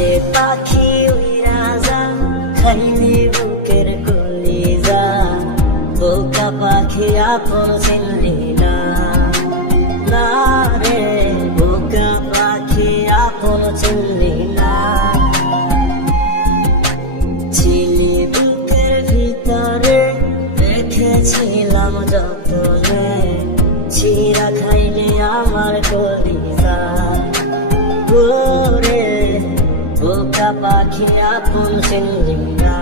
রে পাখি উইরা যা, খাইলি বুকের কলিজা, বোকা পাখি আপন চিনলি না। না রে বোকা পাখি আপন চিনলি না। ছিলি বুকের ভিতরে রেখেছিলাম যতনে, ছিঁড়া খাইলে আমার কলিজা। ওরে বোকা পাখি আপন চিনলি না।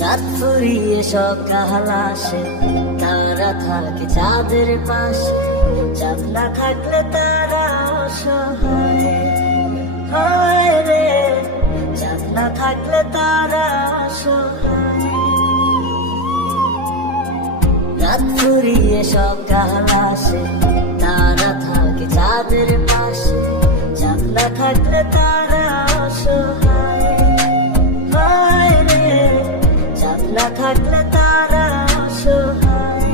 রাত ফুরিয়ে সকাল আসে, তারা থাকে চাঁদের পাশে, চাঁদ না থাকলে তারা অসহায়। হায় রে চাঁদ না থাকলে তারা অসহায়। রাত ফুরিয়ে সকাল আসে, তারা থাকে চাঁদের পাশে, চাঁদ না থাকলে তারা অসহায়। হায় রে চাঁদ না থাকলে তারা অসহায়।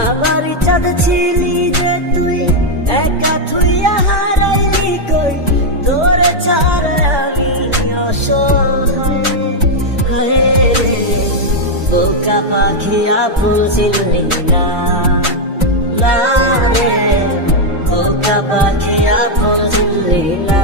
আমারই চাঁদ ছিলি যে তুই, একা থুইয়া হারাইলি কই, তোর ছাড়া আমি অসহায়। হায় রে বোকা পাখি আপন চিনলি না। না রে বোকা পাখি আপন চিনলি না।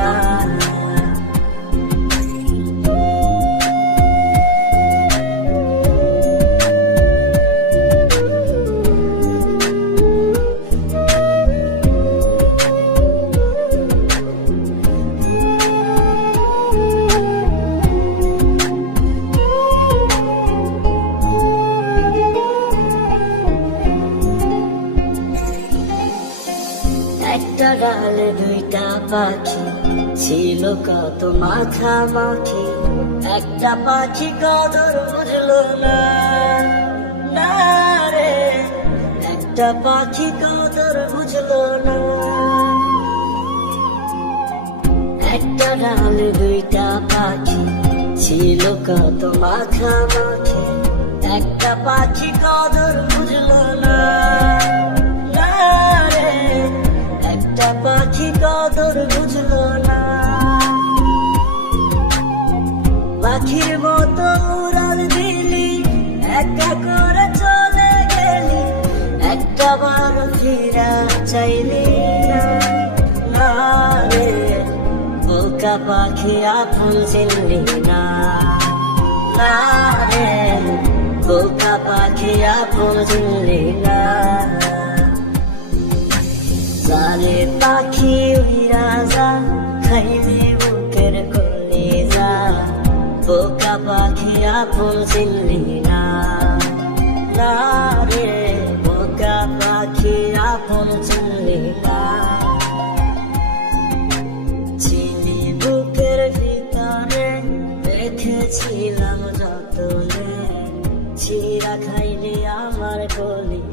একটা ডালে দুইটা পাখি, ছিল কত মাখামাখি, একটা পাখি কদর বুঝলো না। না রে একটা পাখি কদর বুঝলো না। একটা ডালে দুইটা পাখি, ছিল কত মাখামাখি, একটা পাখি কদর বুঝলো না। না রে একটা পাখি কদর বুঝলো না। পাখির মতো উড়াল দিলি, একা করে চলে গেলি, একটা বার ফিরা চাইলি না। না রে বোকা পাখি আপন চিনলি না। না রে বোকা পাখি আপন চিনলি না। রে পাখি উইরা যা, খাইলি বুকের কলিজা, বোকা পাখি আপন চিনলি না। না রে বোকা পাখি আপন চিনলি না। চিনি বুকের ভিতরে রেখেছিলাম যতনে, ছিঁড়া খাইলি আমার কলিজা।